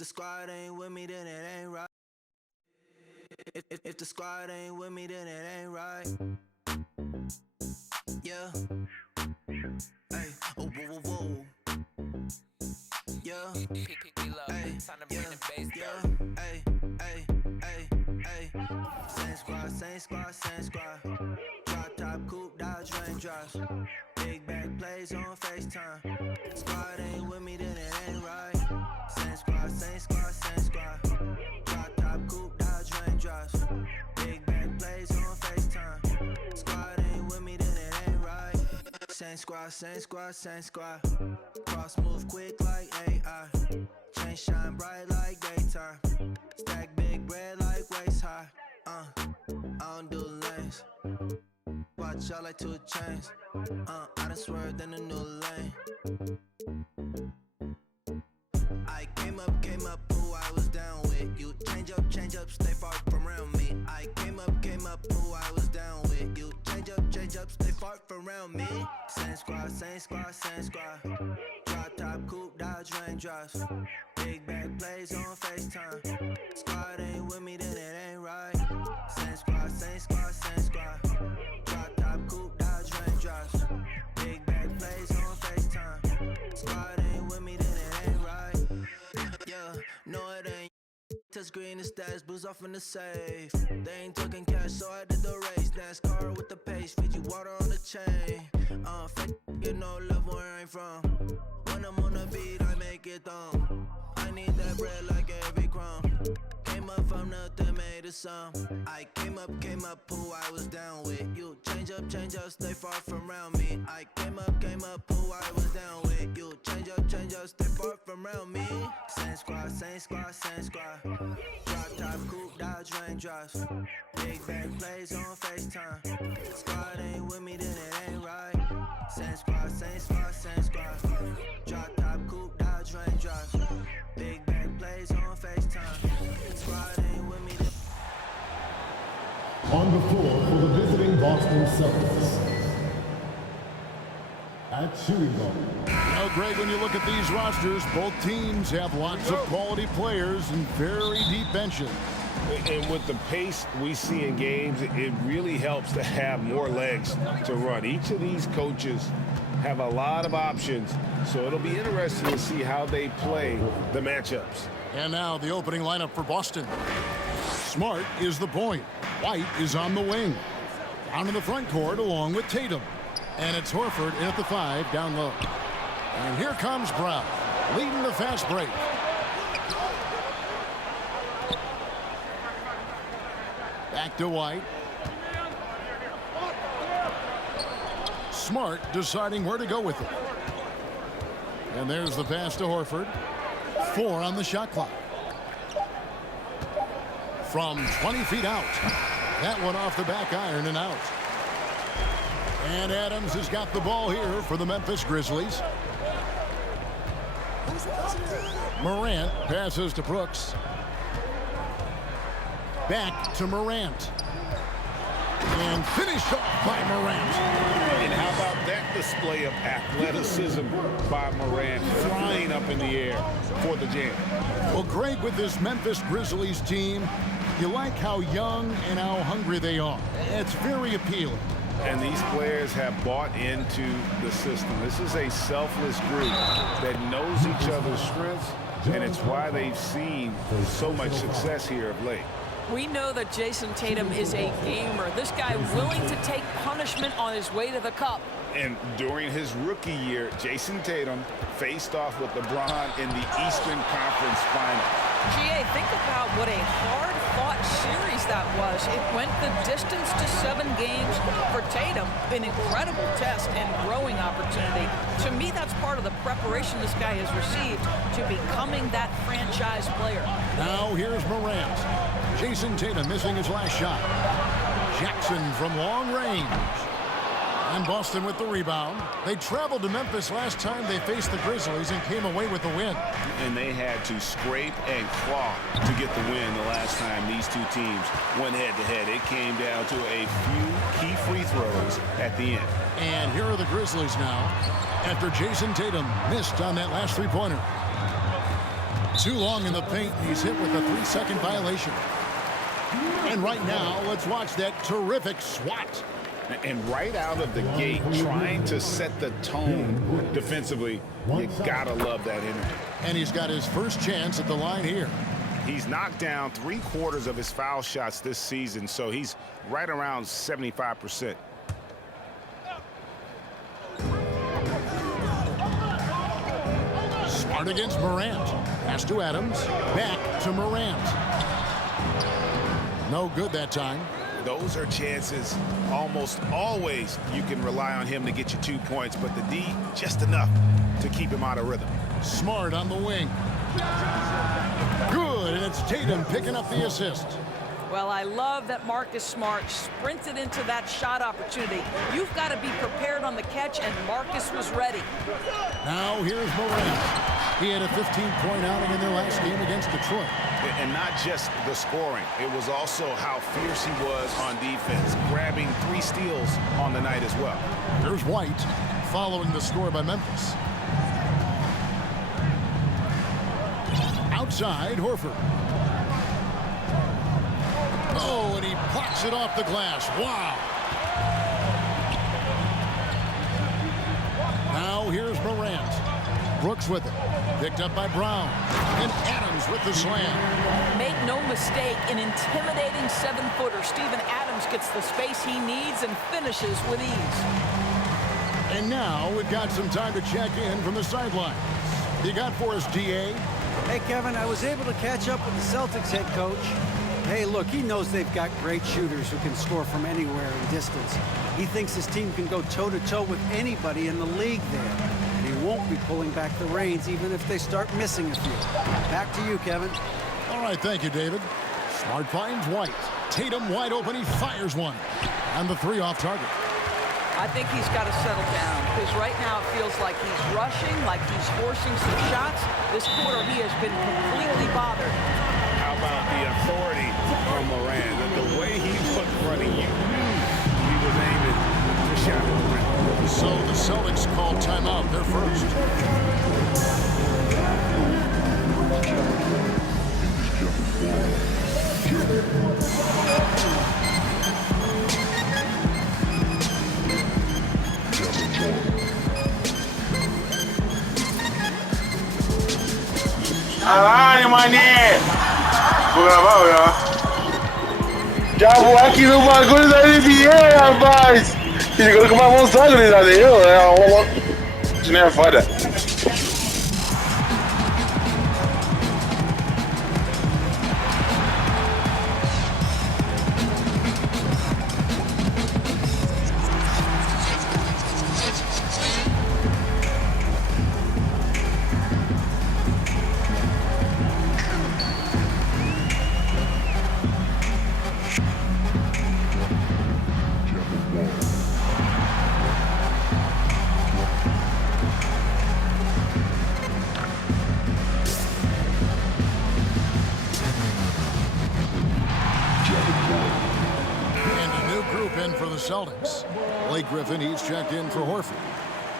the squad ain't with me, then it ain't right. If the squad ain't with me, then it ain't right. Yeah. Hey. Oh, whoa, whoa, whoa. Yeah. Hey. Yeah. Hey. Hey. Hey. Hey. Same squad, same squad, same squad. Drop top, coupe, Dodge Raindrops. Big back plays on FaceTime. Squad ain't with me, then it ain't right. Same squad, same squad, same squad. Drop top, coupe, Dodge Raindrops. Big back plays on FaceTime. Squad ain't with me, then it ain't right. Same squad, same squad, same squad. Cross move quick like AI. Chain shine bright like daytime. Stack big bread like waist high. I don't do lanes. Watch out like 2 chains. I done swerved in a new lane. I came up, who I was down with. You change up, stay far from around me. I came up, who I was down with. You change up, stay far from around me. Same squad, same squad, same squad. Drop top, coupe, Dodge Raindrops. Big back plays on FaceTime. Squad ain't with me, then it ain't right. Same squad, same squad, same squad. Drop top, coupe, Dodge Raindrops. Big back plays on FaceTime. Squad ain't with me, then it ain't right. Yeah, no it ain't. Touch green and stats, booze off in the safe. They ain't talking cash, so I did the race. NASCAR with the pace, feed you water on the chain. Fake, you know love where I'm from. When I'm on the beat, I make it thumb. I need that bread like every crumb. Came up from nothing, made a sum. I came up, who I was down with. You change up, stay far from around me. I came up, who I was down with. You change up, stay far from around me. Same squad, same squad, same squad. Drop top, coupe, Dodge Raindrops. Big back plays on FaceTime. Squad ain't with me, then it ain't right. Same squad, same squad, same squad. Drop top, coupe, Dodge Raindrops. Big back plays on FaceTime. Squad ain't with me, then. On the floor for the visiting Boston Celtics. At shooting guard. Now, Greg, when you look at these rosters, both teams have lots of quality players and very deep benches. And with the pace we see in games, it really helps to have more legs to run. Each of these coaches have a lot of options, so it'll be interesting to see how they play the matchups. And now the opening lineup for Boston. Smart is the point. White is on the wing. Down in the front court along with Tatum. And it's Horford in at the 5 down low. And here comes Brown, leading the fast break. Back to White. Smart deciding where to go with it. And there's the pass to Horford. 4 on the shot clock. From 20 feet out. That one off the back iron and out. And Adams has got the ball here for the Memphis Grizzlies. Morant passes to Brooks. Back to Morant. And finished off by Morant. And how about that display of athleticism by Morant, flying up in the air for the jam? Well, Greg, with this Memphis Grizzlies team, you like how young and how hungry they are. It's very appealing. And these players have bought into the system. This is a selfless group that knows each other's strengths, and it's why they've seen so much success here of late. We know that Jason Tatum is a gamer. This guy willing to take punishment on his way to the cup. And during his rookie year, Jason Tatum faced off with LeBron in the Eastern Conference Final. GA, think about what a hard-fought series that was. It went the distance to 7 games for Tatum. An incredible test and growing opportunity. To me, that's part of the preparation this guy has received to becoming that franchise player. Now here's Morant. Jason Tatum missing his last shot. Jackson from long range. And Boston with the rebound. They traveled to Memphis last time they faced the Grizzlies and came away with the win. And they had to scrape and claw to get the win the last time these two teams went head-to-head. It came down to a few key free throws at the end. And here are the Grizzlies now after Jason Tatum missed on that last three-pointer. Too long in the paint, and he's hit with a 3-second violation. And right now, let's watch that terrific swat. And right out of the gate, trying to set the tone defensively, you gotta love that energy. And he's got his first chance at the line here. He's knocked down 3/4 of his foul shots this season, so he's right around 75%. Smart against Morant. Pass to Adams. Back to Morant. No good that time. Those are chances almost always you can rely on him to get you 2 points, but the D just enough to keep him out of rhythm. Smart on the wing. Good, and it's Tatum picking up the assist. Well, I love that Marcus Smart sprinted into that shot opportunity. You've got to be prepared on the catch, and Marcus was ready. Now here's Morant. He had a 15-point outing in their last game against Detroit. And not just the scoring, it was also how fierce he was on defense, grabbing 3 steals on the night as well. Here's White following the score by Memphis. Outside, Horford. Oh, and he blocks it off the glass. Wow. Now here's Morant. Brooks with it. Picked up by Brown. And Adams with the slam. Make no mistake, an intimidating 7-footer. Steven Adams gets the space he needs and finishes with ease. And now we've got some time to check in from the sidelines. You got for us, DA? Hey, Kevin, I was able to catch up with the Celtics head coach. Hey, look, he knows they've got great shooters who can score from anywhere in distance. He thinks his team can go toe-to-toe with anybody in the league there. And he won't be pulling back the reins even if they start missing a few. Back to you, Kevin. All right, thank you, David. Smart finds White. Tatum wide open. He fires one. And the 3 off target. I think he's got to settle down because right now it feels like he's rushing, like he's forcing some shots. This quarter he has been completely bothered. How about the authority from Morant? The way he put in front of you, he was aiming to shot at the rim. So the Celtics call timeout. They're first. Caralho, mané! Vou gravar, vou gravar. Já vou aqui no bagulho da NBA, rapaz! Chegando com uma mãozada, gurizada, viu? É uma... Isso nem é foda. Celtics. Blake Griffin, he's checked in for Horford.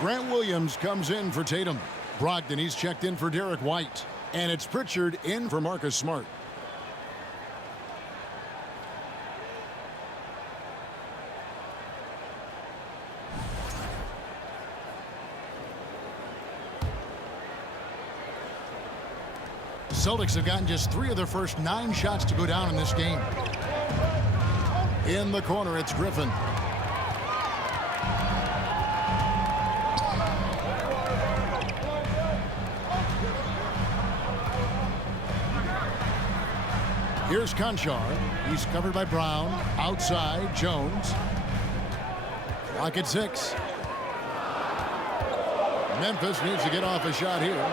Grant Williams comes in for Tatum. Brogdon, he's checked in for Derek White. And it's Pritchard in for Marcus Smart. Celtics have gotten just 3 of their first 9 shots to go down in this game. In the corner, it's Griffin. Here's Conchar. He's covered by Brown. Outside, Jones. Clock at 6. Memphis needs to get off a shot here.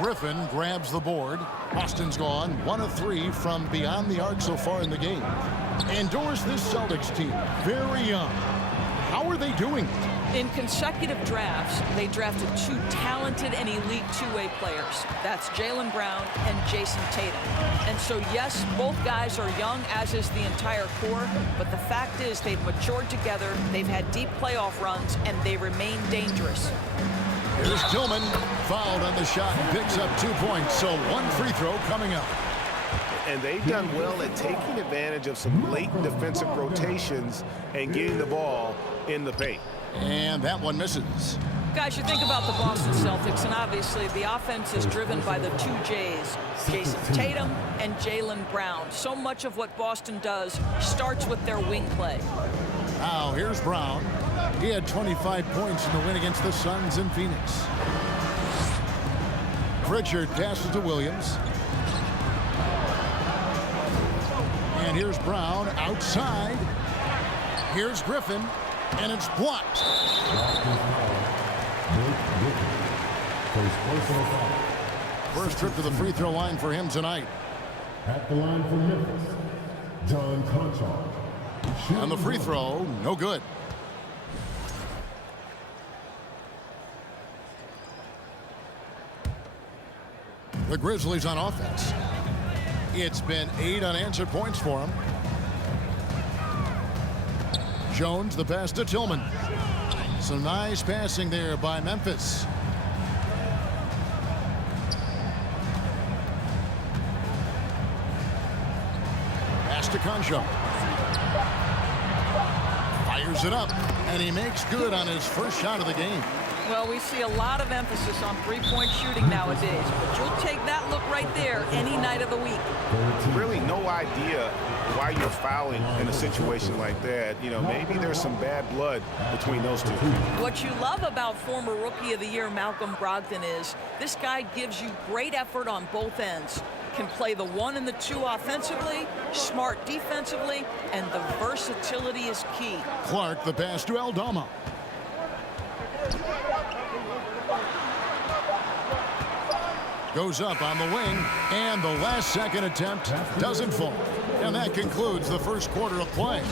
Griffin grabs the board. Boston's gone 1 of 3 from beyond the arc so far in the game. Endorse this Celtics team. Very young. How are they doing it? In consecutive drafts, they drafted 2 talented and elite two-way players. That's Jaylen Brown and Jason Tatum. And so, yes, both guys are young, as is the entire core, but the fact is they've matured together, they've had deep playoff runs, and they remain dangerous. Here's Tillman, fouled on the shot and picks up 2 points. So 1 free throw coming up. And they've done well at taking advantage of some late defensive rotations and getting the ball in the paint. And that one misses. Guys, you think about the Boston Celtics, and obviously the offense is driven by the 2 J's, Jason Tatum and Jaylen Brown. So much of what Boston does starts with their wing play. Now, here's Brown. He had 25 points in the win against the Suns in Phoenix. Pritchard passes to Williams. And here's Brown outside. Here's Griffin, and it's blocked. First trip to the free throw line for him tonight. At the line for Memphis, John Conchar. And the free throw, no good. The Grizzlies on offense. It's been 8 unanswered points for them. Jones, the pass to Tillman. Some nice passing there by Memphis. Pass to Concho. Fires it up, and he makes good on his first shot of the game. Well, we see a lot of emphasis on three-point shooting nowadays, but you'll take that look right there any night of the week. Really no idea why you're fouling in a situation like that. You know, maybe there's some bad blood between those two. What you love about former Rookie of the Year Malcolm Brogdon is this guy gives you great effort on both ends. Can play the 1 and the 2 offensively, smart defensively, and the versatility is key. Clark, the pass to Aldama. Goes up on the wing, and the last-second attempt doesn't fall. And that concludes the first quarter of play.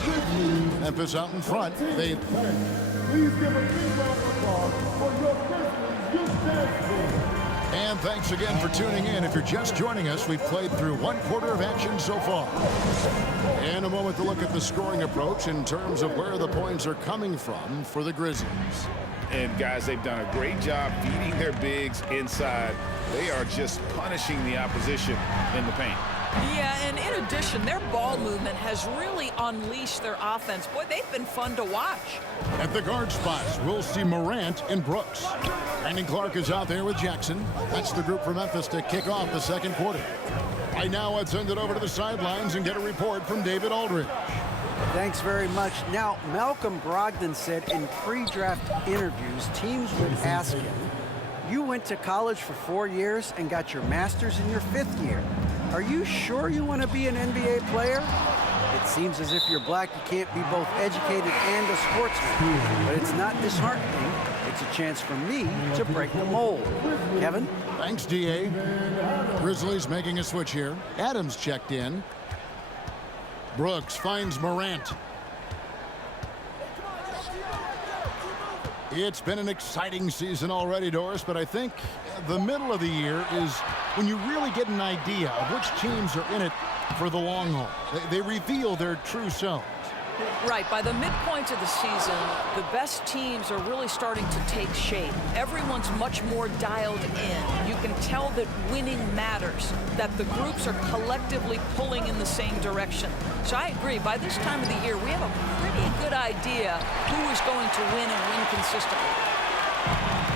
Memphis out in front. They Please give a big round of applause for your Grizzlies Youth Dance Team. And thanks again for tuning in. If you're just joining us, we've played through 1 quarter of action so far. In a moment to look at the scoring approach in terms of where the points are coming from for the Grizzlies. And guys, they've done a great job feeding their bigs inside. They are just punishing the opposition in the paint. Yeah, and in addition, their ball movement has really unleashed their offense. Boy, they've been fun to watch. At the guard spots, we'll see Morant and Brooks. Brandon Clark is out there with Jackson. That's the group for Memphis to kick off the second quarter. Right now, let's send it over to the sidelines and get a report from David Aldridge. Thanks very much. Now, Malcolm Brogdon said in pre-draft interviews, teams would ask him, you went to college for 4 years and got your master's in your 5th year. Are you sure you want to be an NBA player? It seems as if you're black, you can't be both educated and a sportsman. But it's not disheartening. It's a chance for me to break the mold. Kevin? Thanks, D.A. Grizzlies making a switch here. Adams checked in. Brooks finds Morant. It's been an exciting season already, Doris, but I think the middle of the year is when you really get an idea of which teams are in it for the long haul. They reveal their true selves. Right, by the midpoint of the season, the best teams are really starting to take shape. Everyone's much more dialed in. You can tell that winning matters, that the groups are collectively pulling in the same direction. So I agree, by this time of the year, we have a pretty good idea who is going to win and win consistently.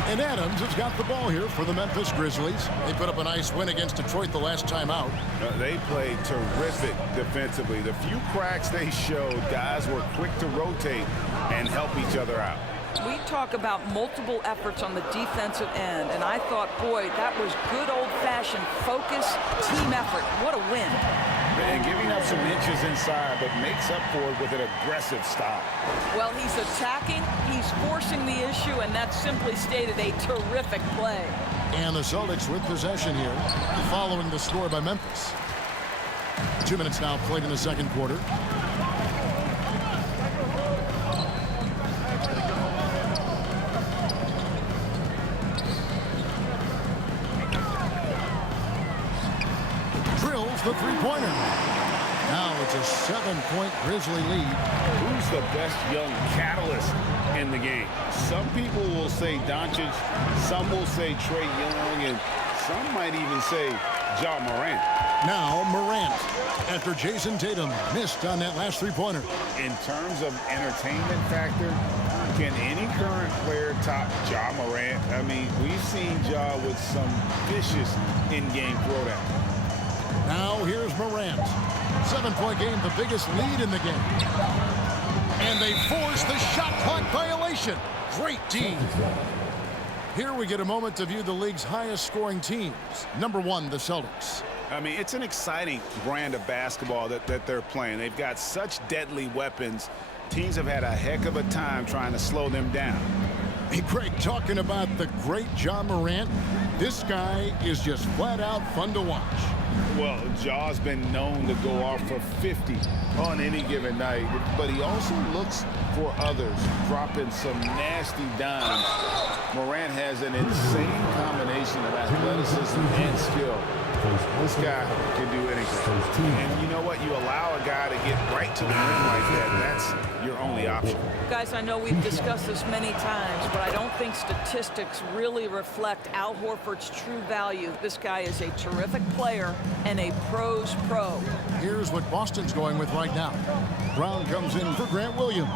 And Adams has got the ball here for the Memphis Grizzlies. They put up a nice win against Detroit the last time out. They played terrific defensively. The few cracks they showed, guys were quick to rotate and help each other out. We talk about multiple efforts on the defensive end, and I thought, boy, that was good old-fashioned focus, team effort. What a win. And giving up some inches inside, but makes up for it with an aggressive stop. Well, he's attacking, he's forcing the issue, and that's simply stated a terrific play. And the Celtics with possession here, following the score by Memphis. 2 minutes now played in the second quarter. Drills the three-pointer. Now It's a 7-point Grizzly lead. Who's the best young catalyst in the game? Some people will say Doncic, some will say Trae Young, and some might even say Ja Morant. Now Morant, after Jason Tatum missed on that last three-pointer. In terms of entertainment factor, can any current player top Ja Morant? I mean, we've seen Ja with some vicious in-game throwdown. Now here's Morant. 7-point game, the biggest lead in the game. And they force the shot clock violation. Great team. Here we get a moment to view the league's highest scoring teams. Number 1, the Celtics. I mean, it's an exciting brand of basketball that they're playing. They've got such deadly weapons. Teams have had a heck of a time trying to slow them down. Hey, Greg, talking about the great Ja Morant, this guy is just flat out fun to watch. Well, Ja's been known to go off for 50 on any given night, but he also looks for others, dropping some nasty dimes. Morant has an insane combination of athleticism and skill. This guy can do anything. And you know what? You allow a guy to get right to the rim like that, that's your only option. Guys, I know we've discussed this many times, but I don't think statistics really reflect Al Horford's true value. This guy is a terrific player and a pro's pro. Here's what Boston's going with right now. Brown comes in for Grant Williams.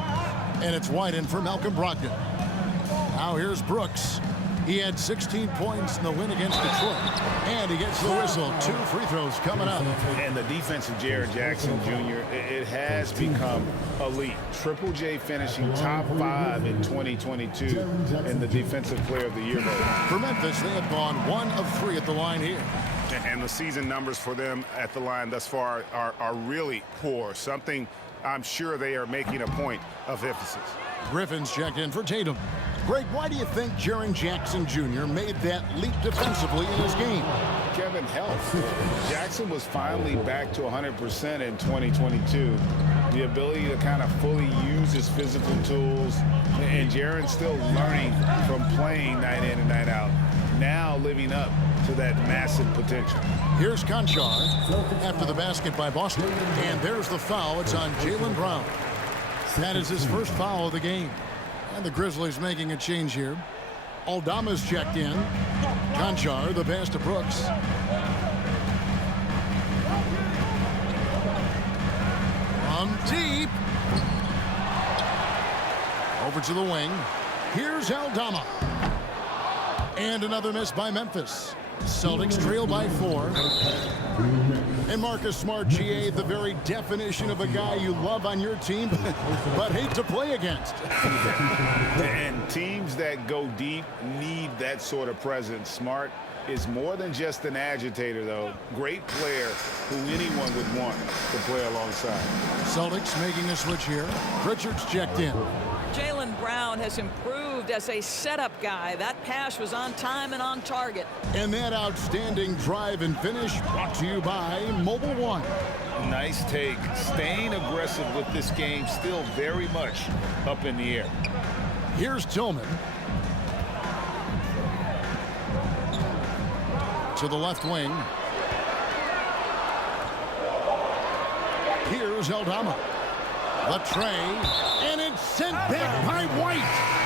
And it's White in for Malcolm Brogdon. Now here's Brooks. He had 16 points in the win against Detroit. And he gets the whistle. 2 free throws coming up. And the defense of Jaren Jackson Jr., it has become elite. Triple J finishing top 5 in 2022 in the Defensive Player of the Year vote. For Memphis, they have gone 1 of 3 at the line here. And the season numbers for them at the line thus far are really poor. Something I'm sure they are making a point of emphasis. Griffin's checked in for Tatum. Greg, why do you think Jaren Jackson Jr. made that leap defensively in his game? Kevin, health. Jackson was finally back to 100% in 2022. The ability to kind of fully use his physical tools. And Jaren's still learning from playing night in and night out. Now living up to that massive potential. Here's Conchar after the basket by Boston. And there's the foul. It's on Jaylen Brown. That is his first foul of the game. And the Grizzlies making a change here. Aldama's checked in. Conchar, the pass to Brooks. From deep. Over to the wing. Here's Aldama. And another miss by Memphis. Celtics trail by 4. And Marcus Smart, GA, the very definition of a guy you love on your team, but hate to play against. And teams that go deep need that sort of presence. Smart is more than just an agitator, though. Great player who anyone would want to play alongside. Celtics making a switch here. Pritchard's checked in. Jaylen Brown has improved as a setup guy. That pass was on time and on target. And that outstanding drive and finish brought to you by Mobile One. Nice take. Staying aggressive with this game, still very much up in the air. Here's Tillman. To the left wing. Here's Aldama. The tray, and it's sent back by White.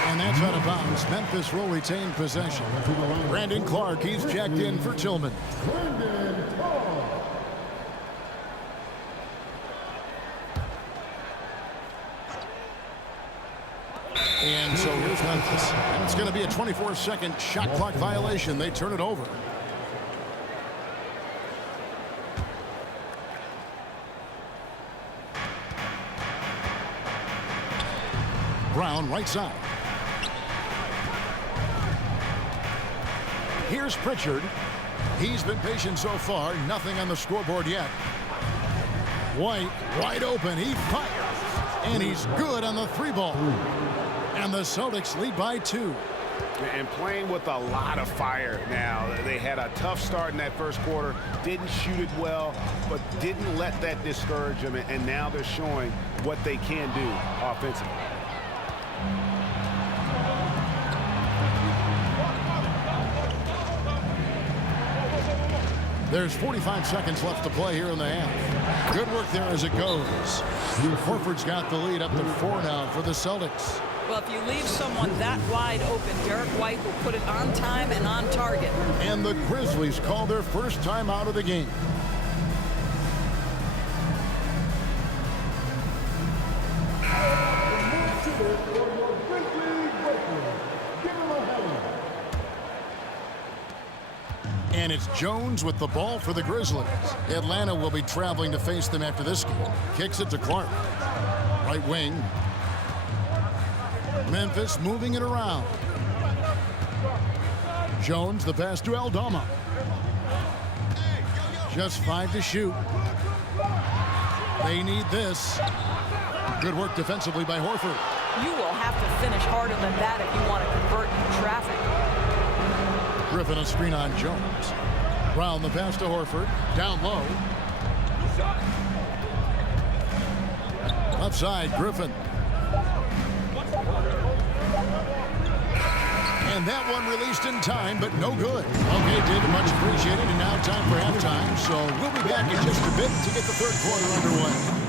And that's out of bounds. Memphis will retain possession. Brandon Clark, he's checked in for Tillman. And so here's Memphis. And it's going to be a 24-second shot clock violation. They turn it over. Brown right side. Here's Pritchard. He's been patient so far. Nothing on the scoreboard yet. White wide open. He fires. And he's good on the 3-ball. And the Celtics lead by 2. And playing with a lot of fire now. They had a tough start in that first quarter. Didn't shoot it well, but didn't let that discourage them. And now they're showing what they can do offensively. There's 45 seconds left to play here in the half. Good work there as it goes. Horford's got the lead up to 4 now for the Celtics. Well, if you leave someone that wide open, Derek White will put it on time and on target. And the Grizzlies call their first time out of the game. And it's Jones with the ball for the Grizzlies. Atlanta will be traveling to face them after this game. Kicks it to Clark. Right wing. Memphis moving it around. Jones, the pass to Aldama. Just 5 to shoot. They need this. Good work defensively by Horford. You will have to finish harder than that if you want to convert in traffic. Griffin a screen on Jones. Brown the pass to Horford. Down low. Outside Griffin. And that one released in time, but no good. Okay, David, much appreciated. And now time for halftime. So we'll be back in just a bit to get the third quarter underway.